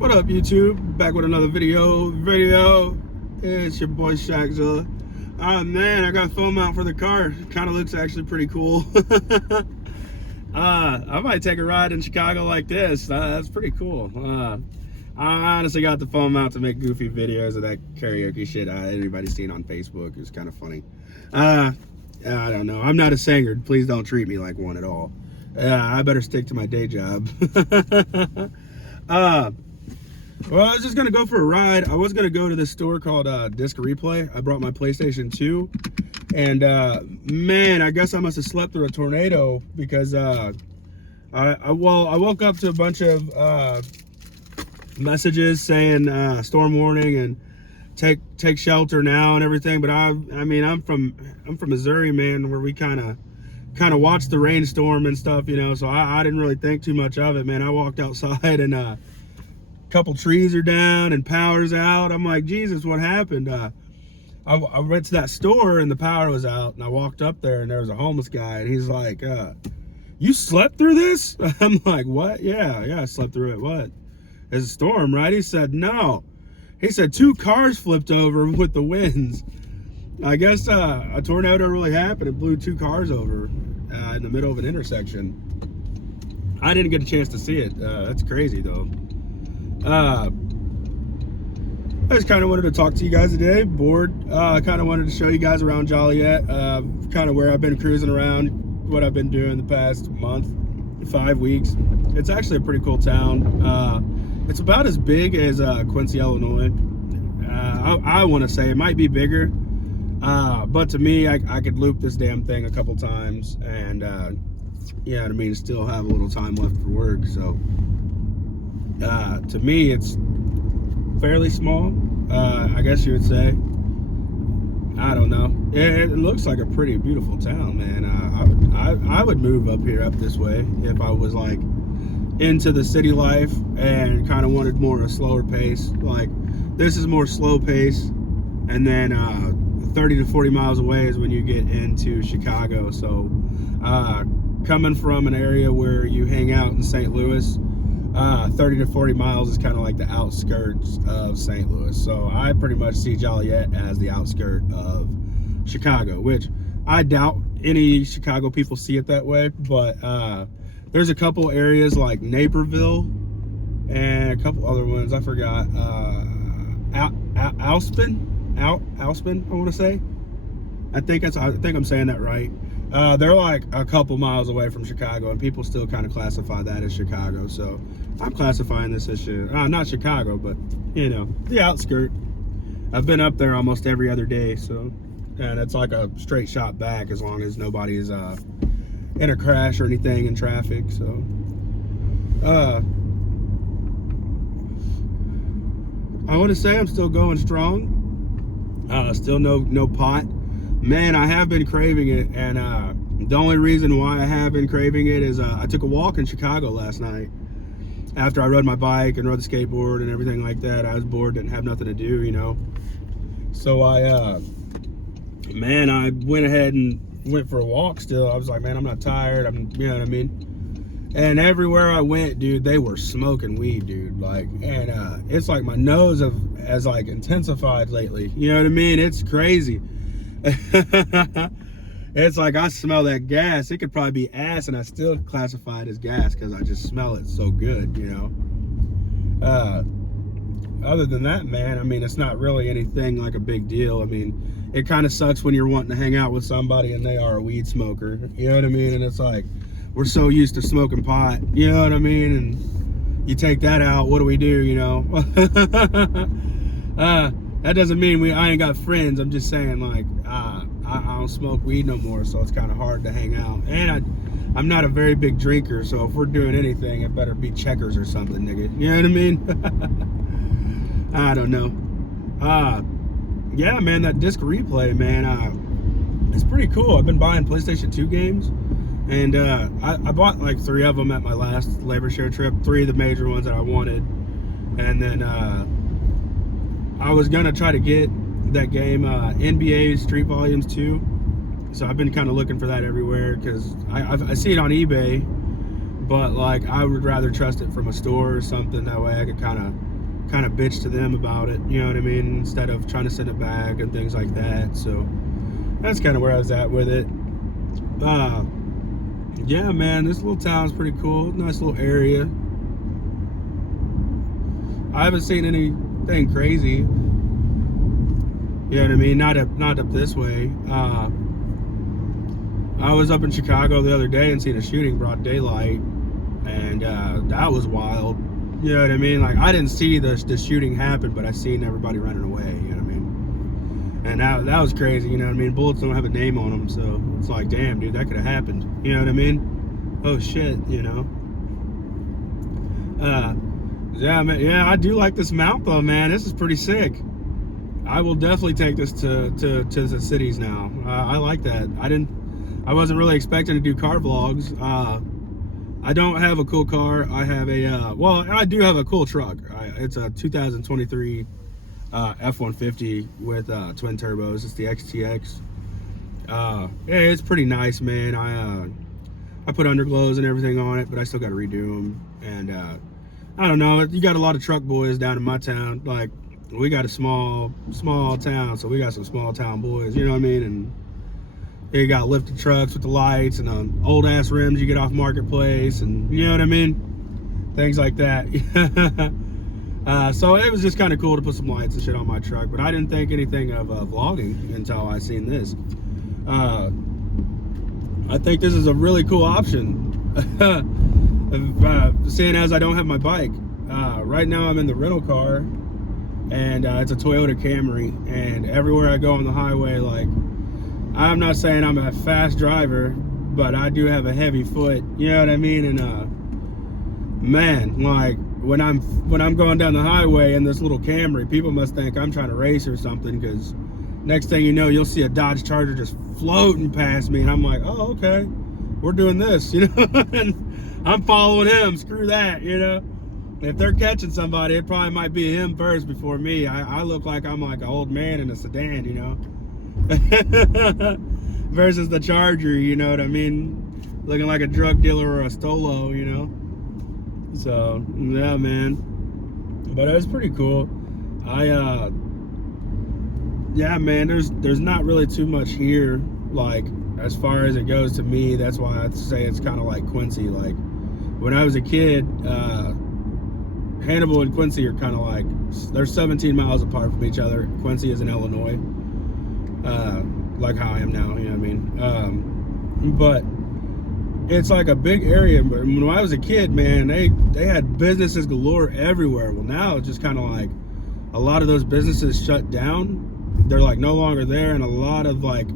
What up, YouTube? Back with another video. It's your boy Shaqzilla. Man, I got foam out for the car. Kind of looks actually pretty cool. I might take a ride in Chicago like this. That's pretty cool. I honestly got the foam out to make goofy videos of that karaoke shit anybody's seen on Facebook. It's kind of funny. I don't know. I'm not a singer. Please don't treat me like one at all. I better stick to my day job. Well, I was just gonna go for a ride. I was gonna go to this store called Disc Replay. I brought my PlayStation 2, and man, I guess I must have slept through a tornado because I woke up to a bunch of messages saying storm warning and take shelter now and everything. But I mean, I'm from Missouri, man, where we kind of watch the rainstorm and stuff, you know, so I didn't really think too much of it, man. I walked outside and a couple trees are down and power's out. I'm like, Jesus, what happened? I went to that store and the power was out, and I walked up there and there was a homeless guy, and he's like, you slept through this? I'm like, what? Yeah, I slept through it. What? It's a storm, right? He said, no. He said 2 cars flipped over with the winds. I guess a tornado really happened. It blew 2 cars over in the middle of an intersection. I didn't get a chance to see it. That's crazy, though. I just kind of wanted to talk to you guys today. Bored. I kind of wanted to show you guys around Joliet, kind of where I've been cruising around, what I've been doing the past month, 5 weeks. It's actually a pretty cool town. It's about as big as Quincy, Illinois. I want to say it might be bigger. But to me, I could loop this damn thing a couple times and, yeah, I mean, still have a little time left for work. So, to me, it's fairly small, I guess you would say. I don't know. It looks like a pretty beautiful town, man. I would move up this way if I was like into the city life and kind of wanted more of a slower pace. Like, this is more slow pace, and then 30 to 40 miles away is when you get into Chicago. So coming from an area where you hang out in St. Louis, 30 to 40 miles is kind of like the outskirts of St. Louis. So I pretty much see Joliet as the outskirt of Chicago, which I doubt any Chicago people see it that way. But there's a couple areas like Naperville and a couple other ones. I forgot. Alspin, I want to say. I think I'm saying that right. They're like a couple miles away from Chicago, and people still kind of classify that as Chicago. So I'm classifying this as not Chicago, but you know, the outskirt. I've been up there almost every other day, so, and it's like a straight shot back as long as nobody's in a crash or anything in traffic. So I want to say I'm still going strong. Still no pot. Man, I have been craving it, and the only reason why I have been craving it is I took a walk in Chicago last night after I rode my bike and rode the skateboard and everything like that. I was bored, didn't have nothing to do, you know. So I went ahead and went for a walk still. I was like, man, I'm not tired. You know what I mean? And everywhere I went, dude, they were smoking weed, dude. Like, and it's like my nose has like intensified lately. You know what I mean? It's crazy. It's like I smell that gas. It could probably be ass, and I still classify it as gas because I just smell it so good, you know. Other than that, man, I mean, it's not really anything like a big deal. I mean, it kind of sucks when you're wanting to hang out with somebody and they are a weed smoker. You know what I mean? And it's like, we're so used to smoking pot, you know what I mean? And you take that out, what do we do, you know? That doesn't mean I ain't got friends. I'm just saying, like, I don't smoke weed no more, so it's kind of hard to hang out. And I'm not a very big drinker, so if we're doing anything, it better be Checkers or something, nigga. You know what I mean? I don't know. Yeah, man, that Disc Replay, man, it's pretty cool. I've been buying PlayStation 2 games, and I bought like 3 of them at my last labor share trip, 3 of the major ones that I wanted, and then I was gonna try to get that game NBA Street Volumes 2, so I've been kind of looking for that everywhere because I see it on eBay, but like I would rather trust it from a store or something. That way I could kind of bitch to them about it, you know what I mean, instead of trying to send it back and things like that. So that's kind of where I was at with it. Yeah, man, this little town's pretty cool. Nice little area. I haven't seen anything crazy. You know what I mean? Not up this way. I was up in Chicago the other day and seen a shooting broad daylight, and that was wild. You know what I mean? Like, I didn't see the shooting happen, but I seen everybody running away. You know what I mean? And that was crazy. You know what I mean? Bullets don't have a name on them, so it's like, damn, dude, that could have happened. You know what I mean? Oh shit, you know. Yeah, man. Yeah, I do like this mount though, man. This is pretty sick. I will definitely take this to the cities now. I like that. I wasn't really expecting to do car vlogs. I don't have a cool car. I have a, well, I do have a cool truck. It's a 2023 F-150 with twin turbos. It's the XTX. Yeah, it's pretty nice, man. I put underglows and everything on it, but I still got to redo them. And I don't know. You got a lot of truck boys down in my town. Like, we got a small town, so we got some small town boys. You know what I mean? And you got lifted trucks with the lights and old ass rims you get off Marketplace, and you know what I mean, things like that. So it was just kind of cool to put some lights and shit on my truck, but I didn't think anything of vlogging until I seen this. I think this is a really cool option. Seeing as I don't have my bike. Right now I'm in the rental car, and it's a Toyota Camry, and everywhere I go on the highway, like, I'm not saying I'm a fast driver, but I do have a heavy foot, you know what I mean? And man, like, when I'm going down the highway in this little Camry, people must think I'm trying to race or something, because next thing you know, you'll see a Dodge Charger just floating past me, and I'm like, oh, okay, we're doing this, you know? And I'm following him. Screw that, you know? If they're catching somebody, it probably might be him first before me. I look like I'm like an old man in a sedan, you know? Versus the Charger, you know what I mean? Looking like a drug dealer or a stolo, you know? So, yeah, man. But it was pretty cool. Yeah, man, there's not really too much here, like, as far as it goes to me. That's why I'd say it's kind of like Quincy. Like, when I was a kid, Hannibal and Quincy are kind of like, they're 17 miles apart from each other. Quincy is in Illinois, like how I am now, you know what I mean? But it's like a big area. When I was a kid, man, they had businesses galore everywhere. Well, now it's just kind of like a lot of those businesses shut down. They're like no longer there, and a lot of like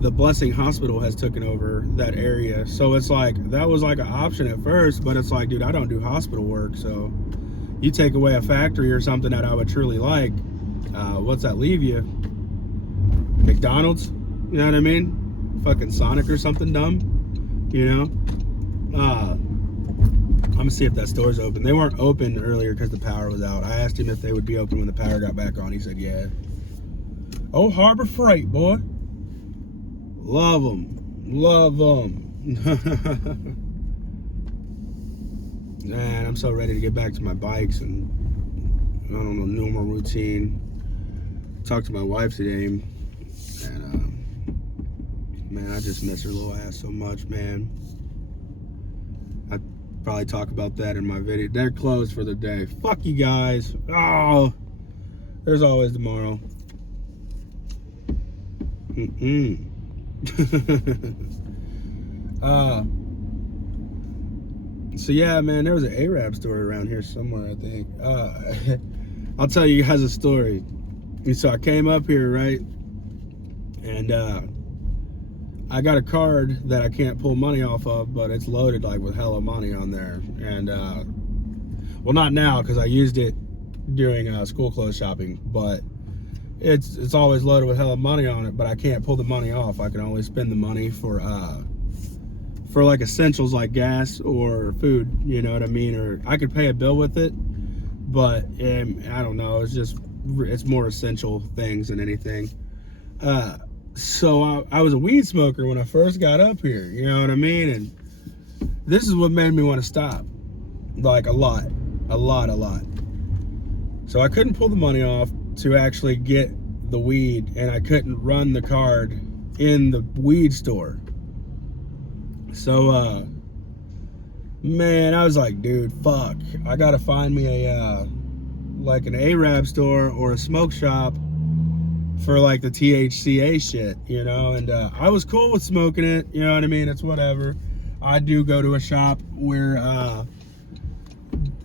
the Blessing Hospital has taken over that area. So it's like, that was like an option at first, but it's like, dude, I don't do hospital work. So you take away a factory or something that I would truly like, what's that leave you? McDonald's, you know what I mean? Fucking Sonic or something dumb, you know? I'm gonna see if that store's open. They weren't open earlier because the power was out. I asked him if they would be open when the power got back on. He said, yeah. Oh, Harbor Freight, boy. Love them. Love them. Man, I'm so ready to get back to my bikes and, I don't know, normal routine. Talked to my wife today, and man, I just miss her little ass so much, man. I probably talk about that in my video. They're closed for the day. Fuck you guys. Oh, there's always tomorrow. So yeah, man, there was an Arab story around here somewhere, I think. I'll tell you guys a story. So I came up here, right, and I got a card that I can't pull money off of, but it's loaded like with hella money on there. And well, not now because I used it during school clothes shopping, but it's always loaded with hella money on it, but I can't pull the money off. I can only spend the money for like essentials like gas or food, you know what I mean? Or I could pay a bill with it, but I don't know, it's more essential things than anything. So I was a weed smoker when I first got up here, you know what I mean? And this is what made me want to stop. Like a lot. So I couldn't pull the money off to actually get the weed, and I couldn't run the card in the weed store. So, man, I was like, dude, fuck. I gotta find me a, like an Arab store or a smoke shop for like the THCA shit, you know? And I was cool with smoking it, you know what I mean? It's whatever. I do go to a shop where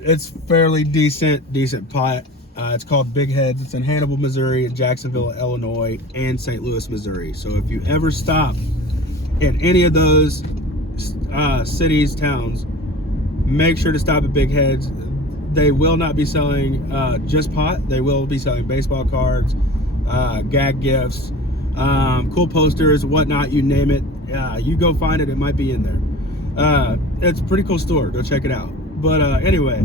it's fairly decent pot. It's called Big Heads. It's in Hannibal, Missouri, and Jacksonville, Illinois, and St. Louis, Missouri. So if you ever stop in any of those cities, towns, make sure to stop at Big Heads. They will not be selling just pot. They will be selling baseball cards, gag gifts, cool posters, whatnot, you name it. You go find it, it might be in there. It's a pretty cool store. Go check it out. But anyway,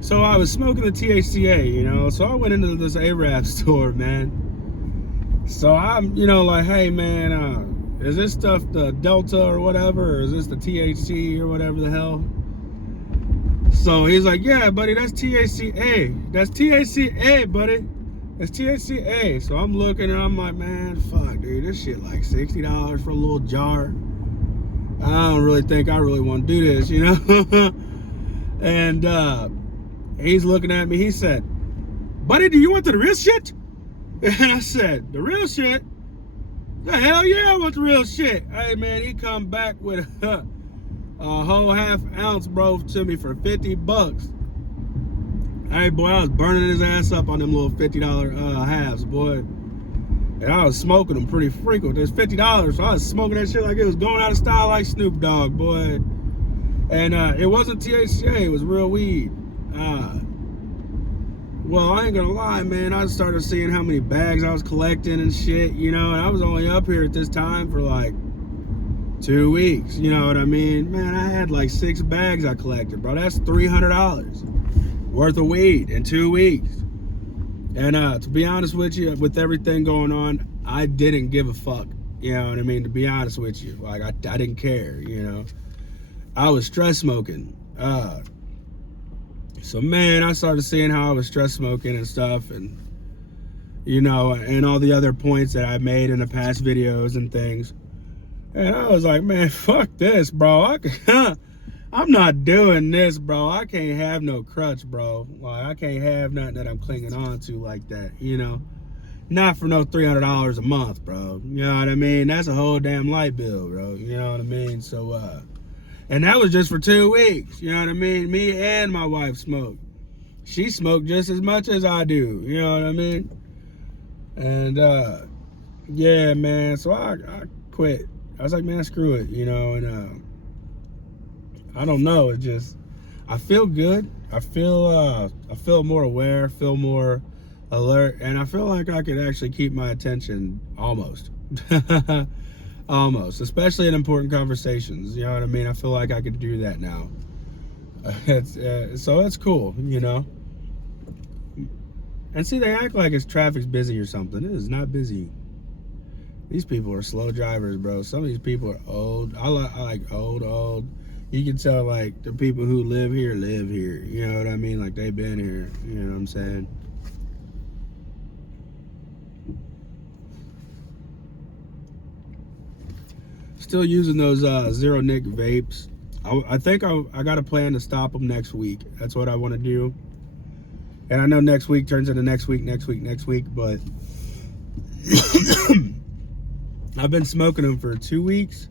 so I was smoking the THCA, you know, so I went into this Arab store, man. So I'm, you know, like, hey, man, is this stuff the Delta or whatever, or is this the THC or whatever the hell? So he's like, yeah, buddy, that's THCA. That's THCA, buddy. That's THCA. So I'm looking and I'm like, man, fuck, dude, this shit like $60 for a little jar. I don't really think I really want to do this, you know? And he's looking at me. He said, buddy, do you want the real shit? And I said, the real shit? The hell yeah, I want the real shit. Hey, man, he come back with a whole half ounce, bro, to me for $50. Hey, boy, I was burning his ass up on them little $50 halves, boy. And I was smoking them pretty frequent. There's $50, so I was smoking that shit like it was going out of style like Snoop Dogg, boy. And it wasn't THCA, it was real weed. Well, I ain't gonna lie, man, I started seeing how many bags I was collecting and shit, you know, and I was only up here at this time for like 2 weeks, you know what I mean? Man, I had like 6 bags I collected, bro. That's $300 worth of weed in 2 weeks. And to be honest with you, with everything going on, I didn't give a fuck, you know what I mean? To be honest with you, like I didn't care, you know? I was stress smoking. So man, I started seeing how I was stress smoking and stuff, and you know, and all the other points that I made in the past videos and things. And I was like, man, fuck this, bro. I'm not doing this, bro. I can't have no crutch, bro. Like, I can't have nothing that I'm clinging on to like that, you know? Not for no $300 a month, bro. You know what I mean? That's a whole damn light bill, bro. You know what I mean? So, and that was just for 2 weeks, you know what I mean? Me and my wife smoked. She smoked just as much as I do, you know what I mean? And, yeah, man, so I quit. I was like, man, screw it, you know, and, I don't know, it just, I feel good. I feel more aware, feel more alert, and I feel like I could actually keep my attention almost. Almost, especially in important conversations, you know what I mean? I feel like I could do that now. So it's cool, you know? And see, they act like traffic's busy or something. It is not busy. These people are slow drivers, bro. Some of these people are old. I like old. You can tell, like, the people who live here, you know what I mean? Like, they've been here, you know what I'm saying? Still using those Zero Nick vapes. I think I got a plan to stop them next week. That's what I want to do. And I know next week turns into next week, but I've been smoking them for 2 weeks.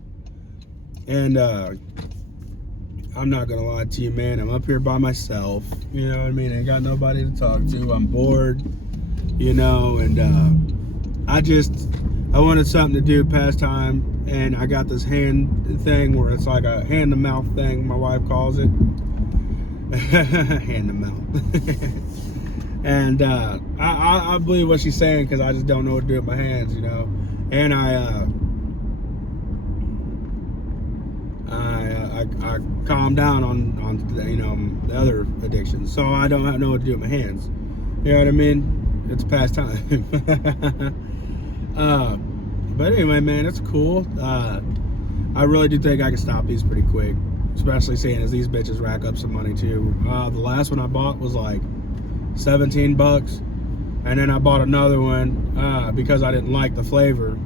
And I'm not gonna lie to you, man. I'm up here by myself. You know what I mean? Ain't got nobody to talk to. I'm bored, you know, and I wanted something to do pastime. And I got this hand thing where it's like a hand-to-mouth thing, my wife calls it. Hand-to-mouth. And I believe what she's saying because I just don't know what to do with my hands, you know. And I calm down on you know, the other addictions, so I don't know what to do with my hands. You know what I mean? It's pastime. But anyway, man, it's cool. I really do think I can stop these pretty quick. especially seeing as these bitches rack up some money too. The last one I bought was like 17 bucks, and then I bought another one because I didn't like the flavor,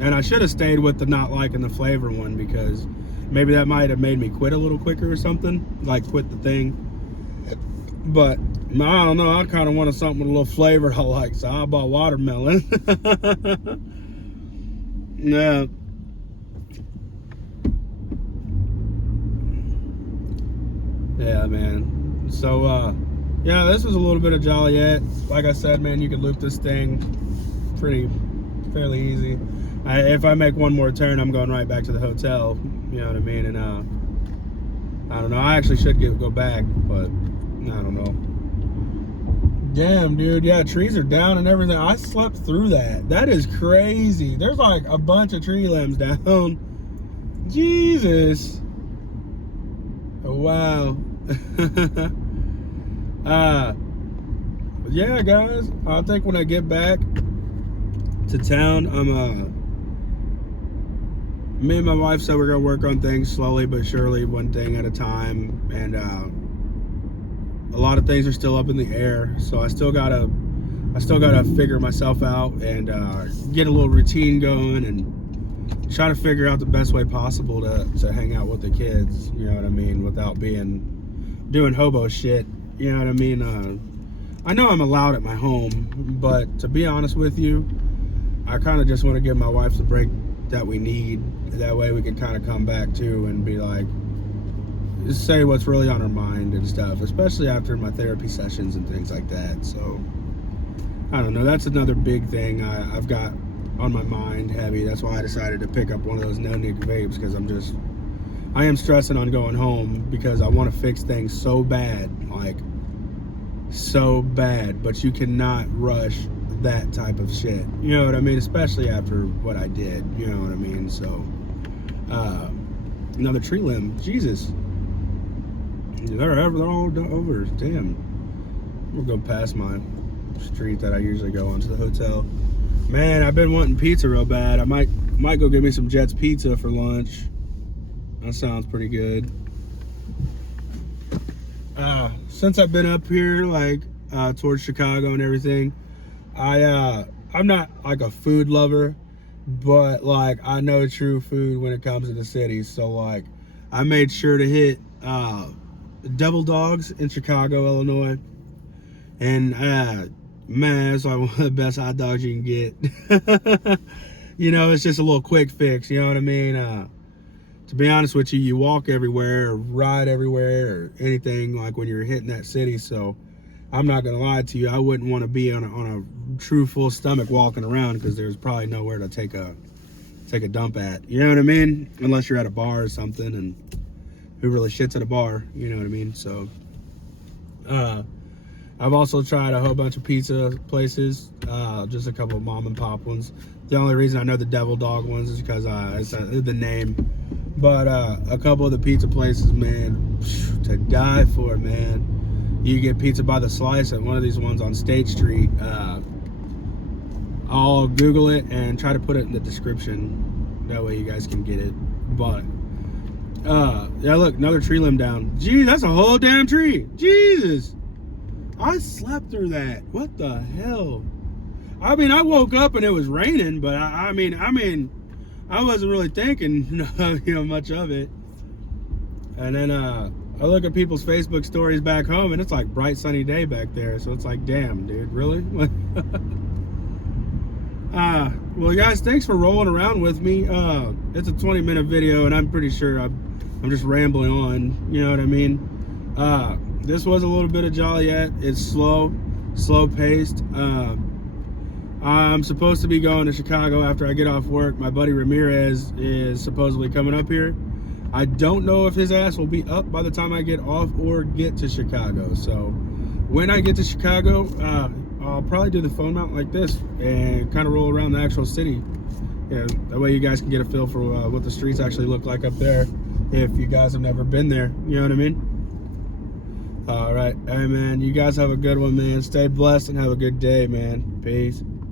and I should have stayed with the not liking the flavor one, because maybe that might have made me quit a little quicker or something, like quit the thing. But I don't know, I kind of wanted something with a little flavor I like, so I bought watermelon. Yeah. Yeah, man. So, yeah, this was a little bit of Joliet. Like I said, man, you could loop this thing fairly easy. If I make one more turn, I'm going right back to the hotel. You know what I mean? And I don't know. I actually should go back, but I don't know. Damn, dude. Yeah, trees are down and everything. I slept through that. That is crazy. There's like a bunch of tree limbs down. Jesus. Oh, wow. Yeah, guys. I think when I get back to town, me and my wife said we're gonna work on things slowly but surely, one thing at a time, and a lot of things are still up in the air, so I still gotta figure myself out and get a little routine going and try to figure out the best way possible to hang out with the kids, you know what I mean, without doing hobo shit, you know what I mean. I know I'm allowed at my home, but to be honest with you, I kind of just want to give my wife the break that we need. That way we can kind of come back too and be like, just say what's really on our mind and stuff, especially after my therapy sessions and things like that. So I don't know, that's another big thing I've got on my mind heavy. That's why I decided to pick up one of those no-nick vapes, because I am stressing on going home because I want to fix things so bad, like so bad, but you cannot rush that type of shit, you know what I mean, especially after what I did, you know what I mean. So another tree limb, Jesus, they're all over. Damn, we'll go past my street that I usually go on to the hotel. Man, I've been wanting pizza real bad. I might go get me some Jets pizza for lunch. That sounds pretty good. Since I've been up here, like towards Chicago and everything, I'm not like a food lover, but like I know true food when it comes to the city. So like I made sure to hit Devil Dogs in Chicago, Illinois, and man, it's like one of the best hot dogs you can get. You know, it's just a little quick fix, you know what I mean. To be honest with you, you walk everywhere or ride everywhere or anything like when you're hitting that city. So I'm not gonna lie to you, I wouldn't want to be on a true full stomach walking around, because there's probably nowhere to take a dump at, you know what I mean, unless you're at a bar or something, and who really shits at a bar, you know what I mean. So I've also tried a whole bunch of pizza places, just a couple of mom and pop ones. The only reason I know the Devil Dog ones is because it's the name. But a couple of the pizza places, man, to die for, man. You get pizza by the slice at one of these ones on State Street. I'll Google it and try to put it in the description. That way you guys can get it. But yeah, look, another tree limb down. Gee, that's a whole damn tree. Jesus. I slept through that. What the hell? I mean, I woke up and it was raining, but I mean, I wasn't really thinking, you know, much of it. And then I look at people's Facebook stories back home, and it's like bright sunny day back there. So it's like, damn, dude, really? Well, guys, thanks for rolling around with me. It's a 20-minute video, and I'm pretty sure I'm just rambling on. You know what I mean? This was a little bit of Joliet. It's slow paced. I'm supposed to be going to Chicago after I get off work. My buddy Ramirez is supposedly coming up here. I don't know if his ass will be up by the time I get off or get to Chicago. So when I get to Chicago, I'll probably do the phone mount like this and kind of roll around the actual city. Yeah, that way you guys can get a feel for what the streets actually look like up there if you guys have never been there. You know what I mean? All right. Hey, man, you guys have a good one, man. Stay blessed and have a good day, man. Peace.